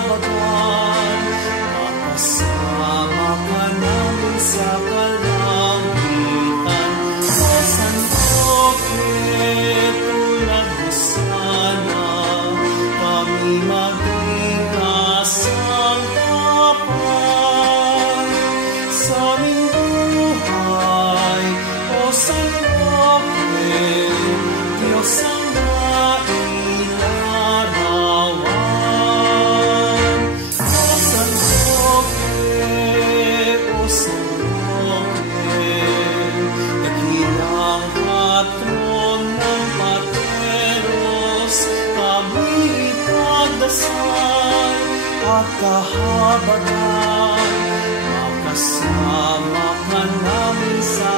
kahabagan, makasama ka namin sa kalangitan. O San Roque, tulad mo sana, kami maging kasangkapan sa aming buhay. O San Roque, Diyos ang nailarawan. O San Roque, O San Roque, dakilang patron ng Materos, kami ipagdasal at kahabagan, makasama ka namin sa